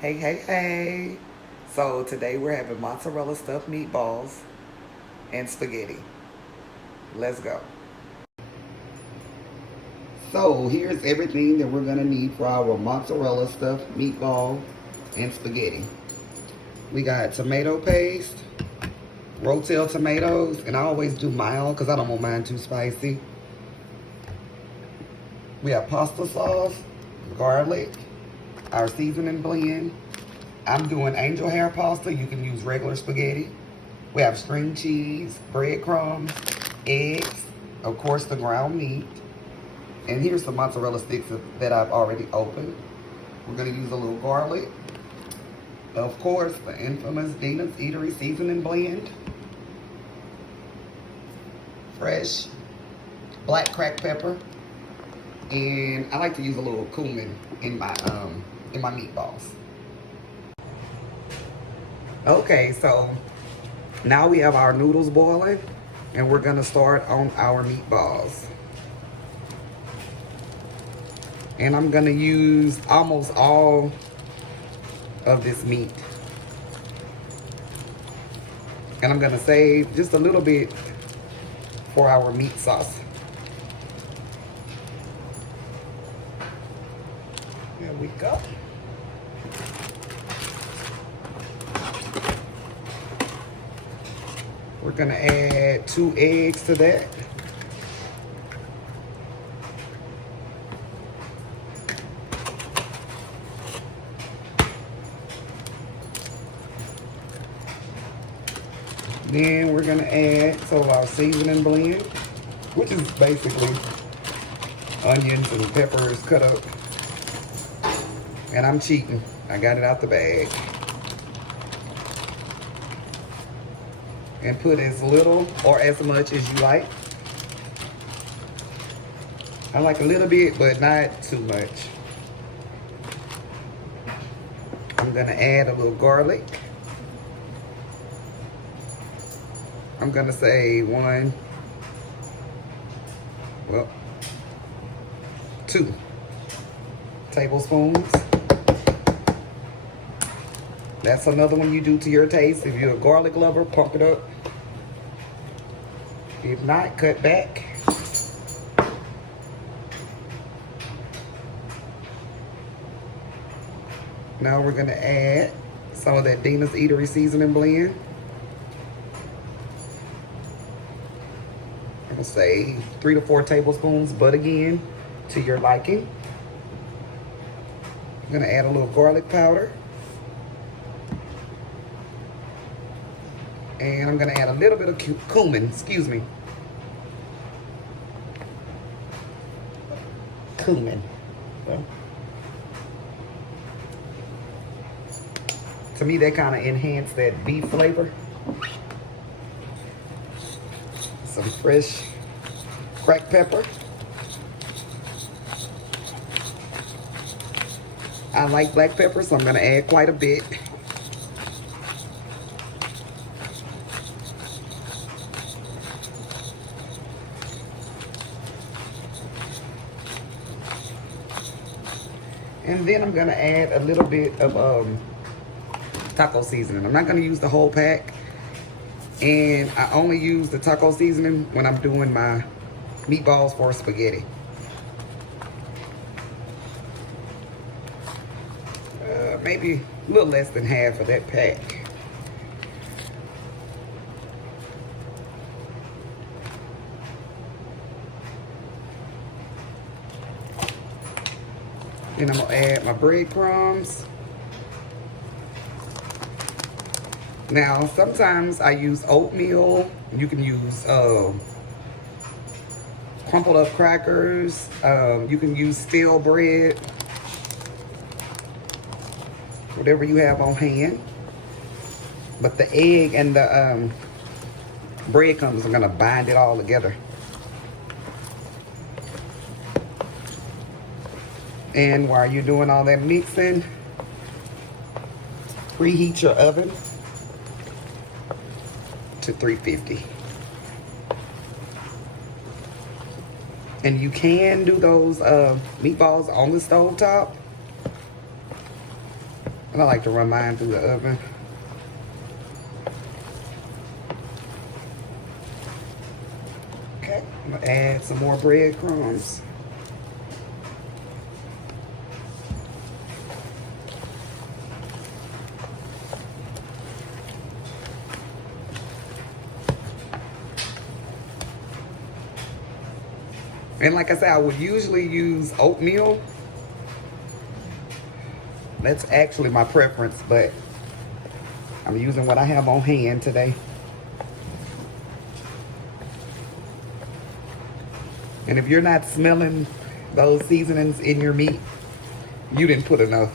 Hey, hey, hey. So today we're having mozzarella stuffed meatballs and spaghetti. Let's go. So here's everything that we're gonna need for our mozzarella stuffed meatball and spaghetti. We got tomato paste, rotel tomatoes, and I always do mild because I don't want mine too spicy. We have pasta sauce, garlic, our seasoning blend. I'm doing angel hair pasta. You can use regular spaghetti. We have string cheese, breadcrumbs, eggs, of course the ground meat. And here's the mozzarella sticks that I've already opened. We're gonna use a little garlic. Of course, the infamous Dina's Eatery seasoning blend. Fresh black cracked pepper. And I like to use a little cumin in my meatballs. Okay, so now we have our noodles boiling and we're gonna start on our meatballs. And I'm gonna use almost all of this meat. And I'm gonna save just a little bit for our meat sauce. There we go. We're gonna add 2 eggs to that. Then we're gonna add our seasoning blend, which is basically onions and peppers cut up. And I'm cheating. I got it out the bag. And put as little or as much as you like. I like a little bit, but not too much. I'm gonna add a little garlic. I'm gonna say 2 tablespoons. That's another one you do to your taste. If you're a garlic lover, pump it up. If not, cut back. Now we're gonna add some of that Dina's Eatery seasoning blend. I'm gonna say 3 to 4 tablespoons, but again, to your liking. I'm gonna add a little garlic powder. And I'm gonna add a little bit of cumin, excuse me. Cumin. So, to me, that kind of enhanced that beef flavor. Some fresh cracked pepper. I like black pepper, so I'm gonna add quite a bit. And then I'm gonna add a little bit of taco seasoning. I'm not gonna use the whole pack. And I only use the taco seasoning when I'm doing my meatballs for spaghetti. Maybe a little less than half of that pack. Then I'm gonna add my breadcrumbs. Now, sometimes I use oatmeal. You can use crumpled up crackers. You can use stale bread. Whatever you have on hand. But the egg and the breadcrumbs are gonna bind it all together. And while you're doing all that mixing, preheat your oven to 350. And you can do those meatballs on the stove top. And I like to run mine through the oven. Okay, I'm gonna add some more breadcrumbs. And like I said, I would usually use oatmeal. That's actually my preference, but I'm using what I have on hand today. And if you're not smelling those seasonings in your meat, you didn't put enough.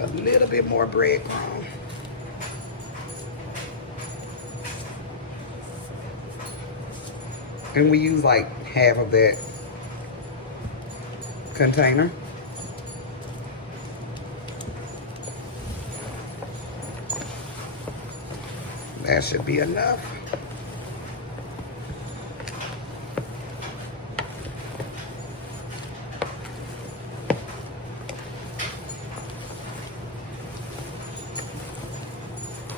A little bit more breadcrumb. And we use like half of that container. That should be enough.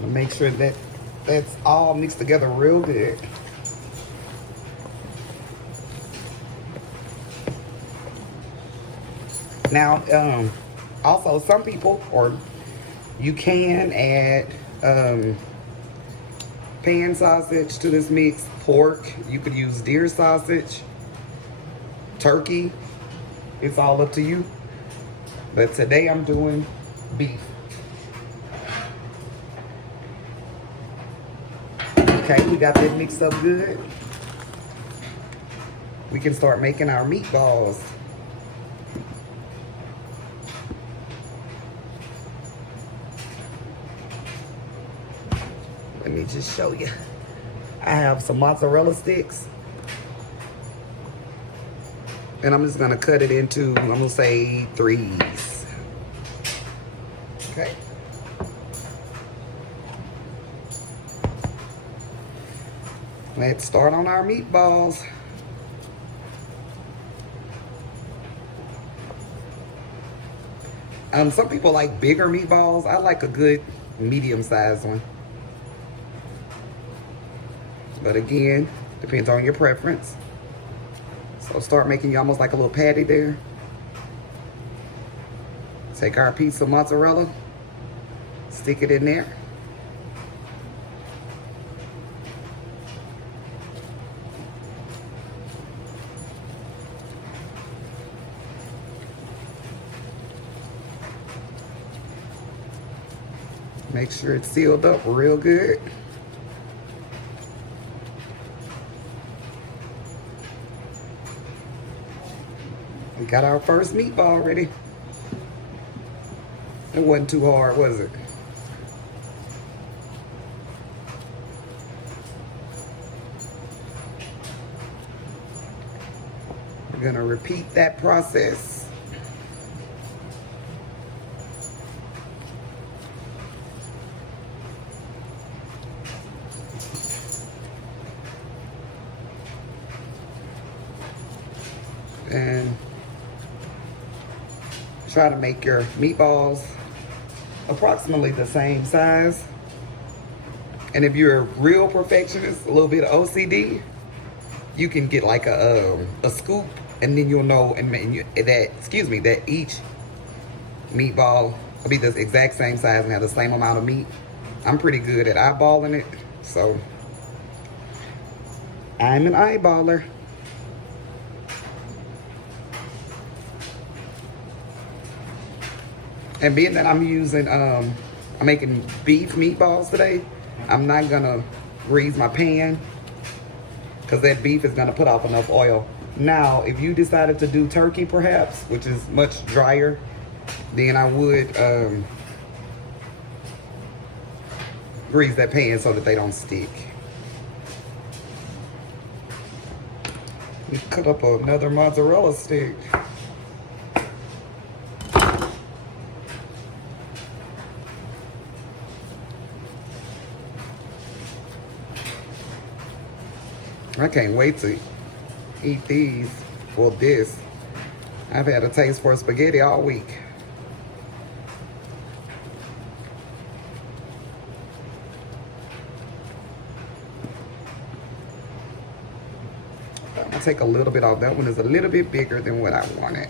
Make sure that that's all mixed together real good. Now, also some people, or you can add pan sausage to this mix, pork. You could use deer sausage, turkey. It's all up to you. But today I'm doing beef. Okay, we got that mixed up good. We can start making our meatballs. Let me just show you. I have some mozzarella sticks. And I'm just gonna cut it into, I'm gonna say 3s. Okay. Let's start on our meatballs. Some people like bigger meatballs. I like a good medium-sized one. But again, depends on your preference. So start making you almost like a little patty there. Take our piece of mozzarella, stick it in there. Make sure it's sealed up real good. We got our first meatball ready. It wasn't too hard, was it? We're gonna repeat that process. And try to make your meatballs approximately the same size. And if you're a real perfectionist, a little bit of OCD, you can get like a scoop, and then you'll know that each meatball will be the exact same size and have the same amount of meat. I'm pretty good at eyeballing it, so I'm an eyeballer. And being that I'm making beef meatballs today, I'm not gonna grease my pan because that beef is gonna put off enough oil. Now, if you decided to do turkey perhaps, which is much drier, then I would grease that pan so that they don't stick. We cut up another mozzarella stick. I can't wait to eat these, or this. I've had a taste for spaghetti all week. I'm gonna take a little bit off. That one is a little bit bigger than what I wanted.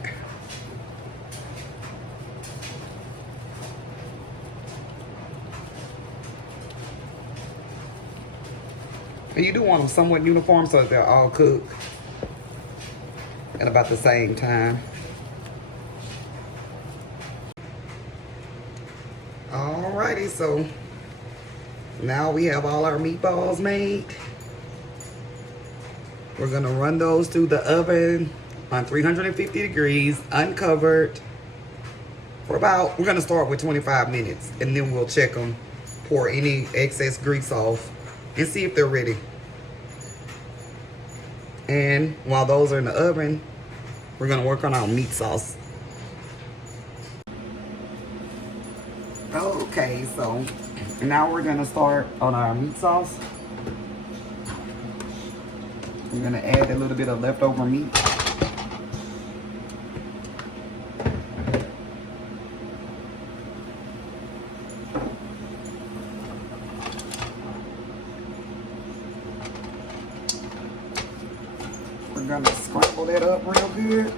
And you do want them somewhat uniform so that they're all cooked at about the same time. Alrighty, so now we have all our meatballs made. We're gonna run those through the oven on 350 degrees, uncovered, for about, we're gonna start with 25 minutes, and then we'll check them, pour any excess grease off, and see if they're ready. And while those are in the oven, we're gonna work on our meat sauce. Okay, so now we're gonna start on our meat sauce. We're gonna add a little bit of leftover meat. We're gonna scramble that up real good.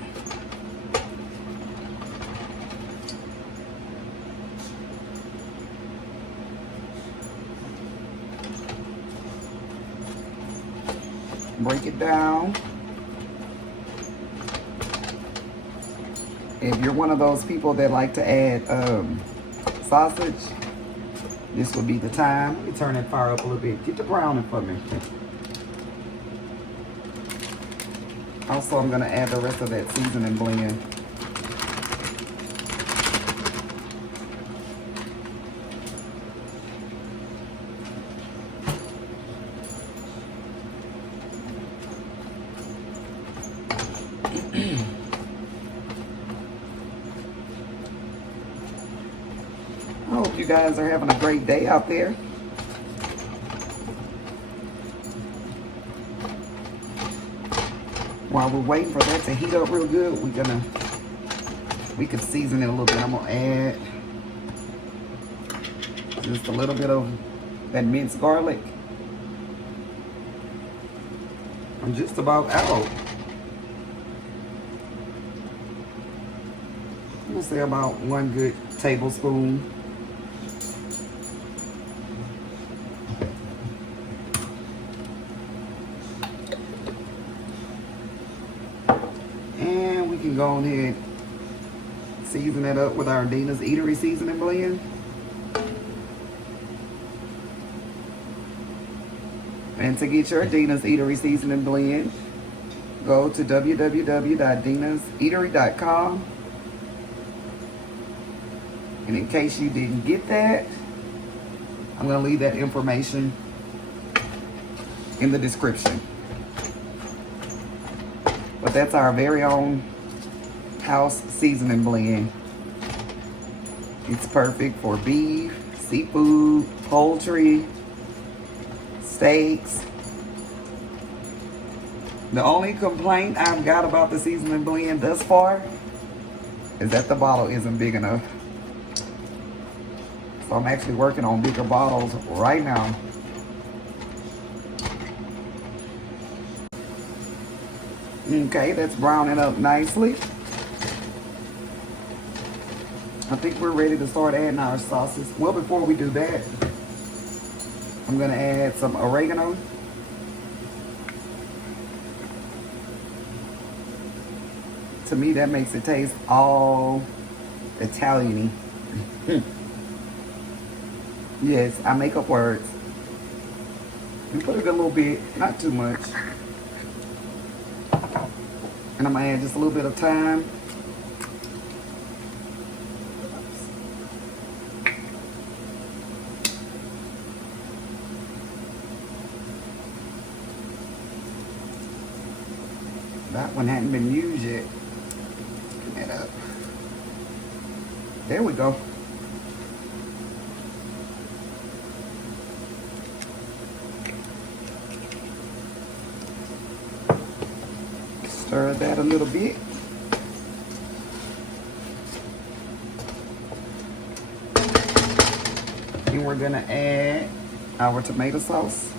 Break it down. If you're one of those people that like to add sausage, this would be the time. Let me turn that fire up a little bit. Get the browning for me. Also, I'm gonna add the rest of that seasoning blend. I hope you guys are having a great day out there. While we're waiting for that to heat up real good, we could season it a little bit. I'm gonna add just a little bit of that minced garlic. I'm just about out. I'm gonna say about 1 good tablespoon. And we can go ahead, season it up with our Dina's Eatery seasoning blend. And to get your Dina's Eatery seasoning blend, go to www.dinaseatery.com. And in case you didn't get that, I'm going to leave that information in the description. But that's our very own house seasoning blend. It's perfect for beef, seafood, poultry, steaks. The only complaint I've got about the seasoning blend thus far is that the bottle isn't big enough. So I'm actually working on bigger bottles right now. Okay, that's browning up nicely. I think we're ready to start adding our sauces. Well, before we do that, I'm gonna add some oregano. To me, that makes it taste all Italian-y. Yes, I make up words. You put it a little bit, not too much. And I'm gonna add just a little bit of thyme. That one hadn't been used yet. Clean that up. There we go. Stir that a little bit. we're gonna add our tomato sauce.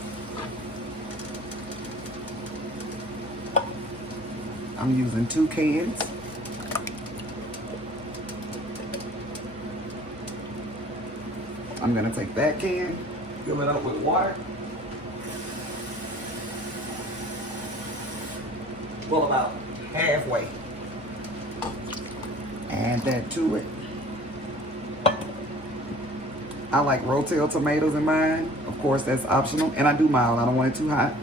I'm using 2 cans. I'm gonna take that can, fill it up with water. Well, about halfway. Add that to it. I like Rotel tomatoes in mine. Of course, that's optional. And I do mild. I don't want it too hot.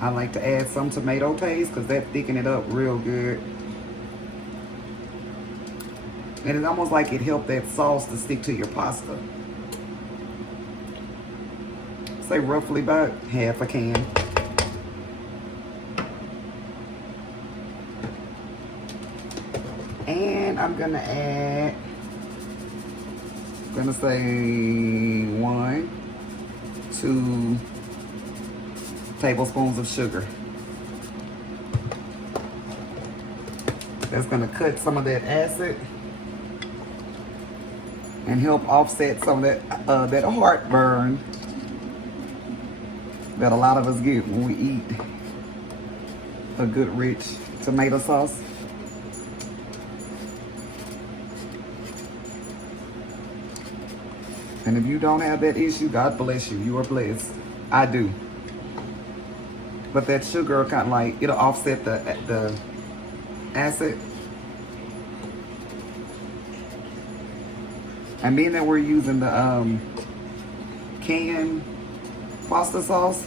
I like to add some tomato paste because that thicken it up real good. And it's almost like it helped that sauce to stick to your pasta. Say roughly about half a can. And I'm gonna add, I'm gonna say 1, 2 tablespoons of sugar. That's gonna cut some of that acid and help offset some of that heartburn that a lot of us get when we eat a good rich tomato sauce. And if you don't have that issue, God bless you. You are blessed. I do. But that sugar kind of like, it'll offset the acid. And being that we're using the canned pasta sauce,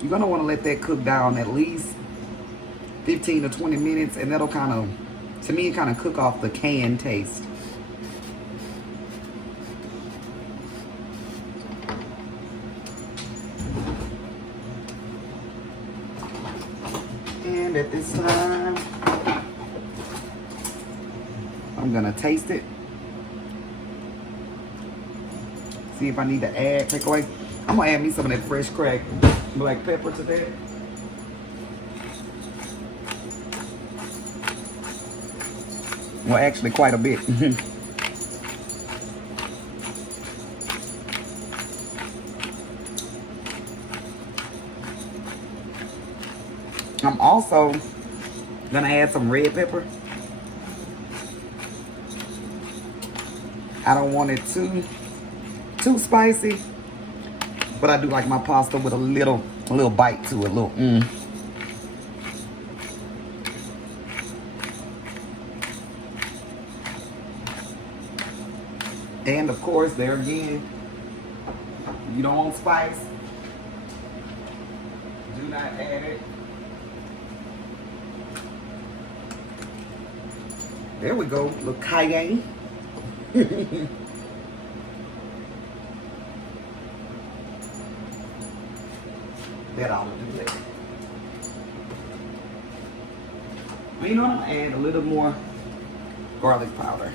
you're gonna want to let that cook down at least 15 to 20 minutes, and that'll kind of, to me, kind of cook off the canned taste. And at this time, I'm gonna taste it. See if I need to add, take away. I'm gonna add me some of that fresh cracked black pepper to that. Well, actually quite a bit. I'm also gonna add some red pepper. I don't want it too spicy, but I do like my pasta with a little bite to it, a little And of course, there again, you don't want spice, do not add it. There we go, little cayenne. That ought to do it. You know, I'm gonna add a little more garlic powder.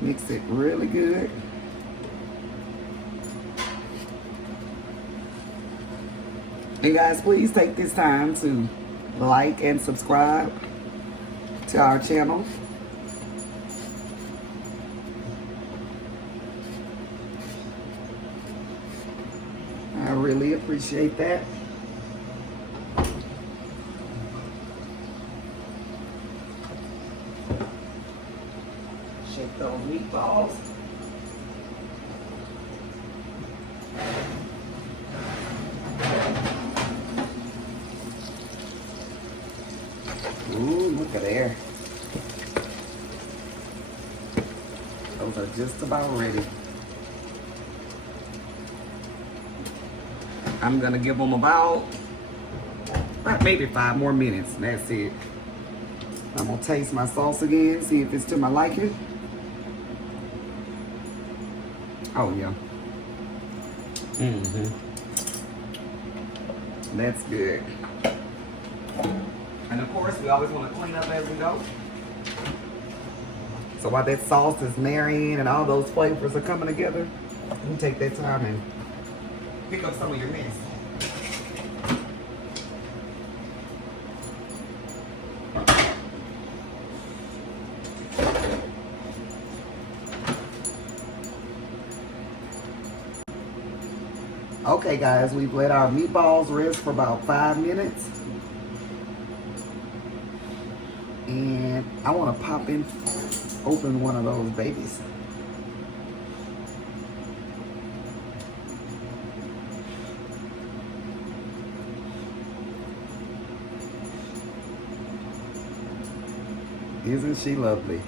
Mix it really good. And guys, please take this time to like and subscribe to our channel. I really appreciate that. Shake those meatballs. Ooh, look at there. Those are just about ready. I'm gonna give them about maybe 5 more minutes. That's it. I'm gonna taste my sauce again, see if it's to my liking. Oh yeah. That's good. And of course, we always want to clean up as we go. So while that sauce is marrying and all those flavors are coming together, you take that time and pick up some of your mess. Okay guys, we've let our meatballs rest for about 5 minutes. And I want to open one of those babies. Isn't she lovely?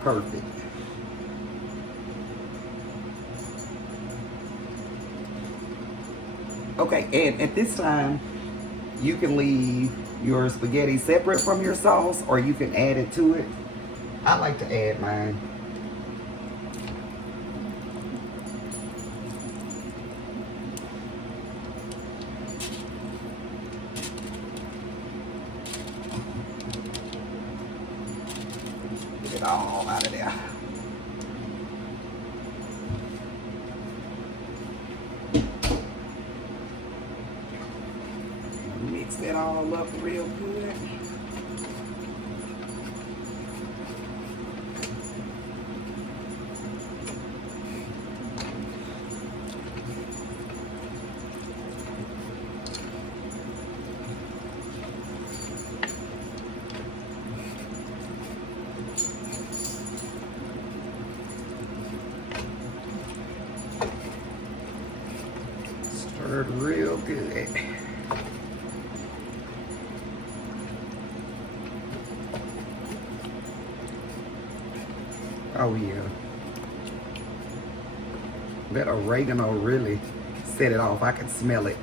Perfect. Okay, and at this time, you can leave your spaghetti separate from your sauce, or you can add it to it. I like to add mine. Get it all out of there. Mix that all up real good. Stir it real good. Oh yeah. That oregano really set it off. I can smell it.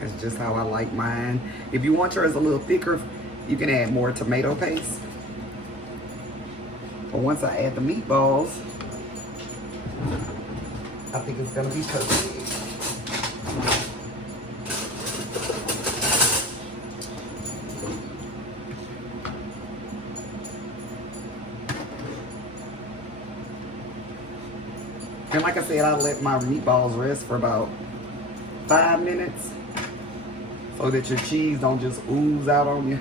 That's just how I like mine. If you want yours a little thicker, you can add more tomato paste. But once I add the meatballs, I think it's gonna be perfect. And like I said, I let my meatballs rest for about 5 minutes so that your cheese don't just ooze out on you.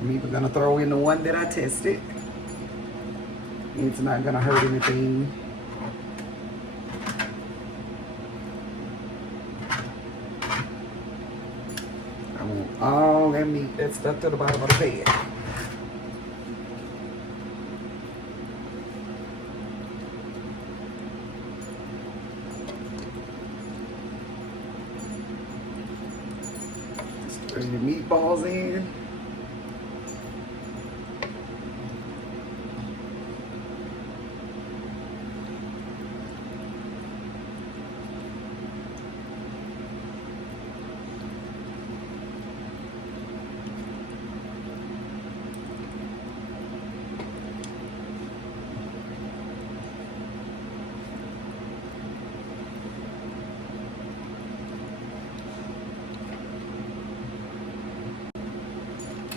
I'm even gonna throw in the one that I tested. It's not gonna hurt anything. I want all that meat that's stuck to the bottom of the pan. Stir your meatballs in.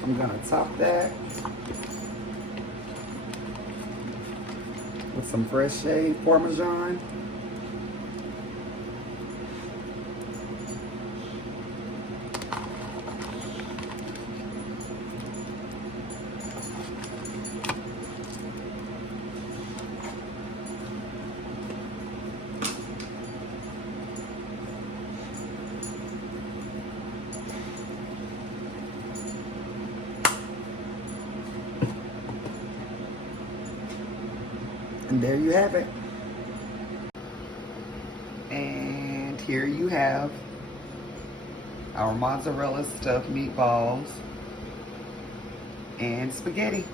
I'm gonna top that with some fresh shaved Parmesan. And there you have it. And here you have our mozzarella stuffed meatballs and spaghetti.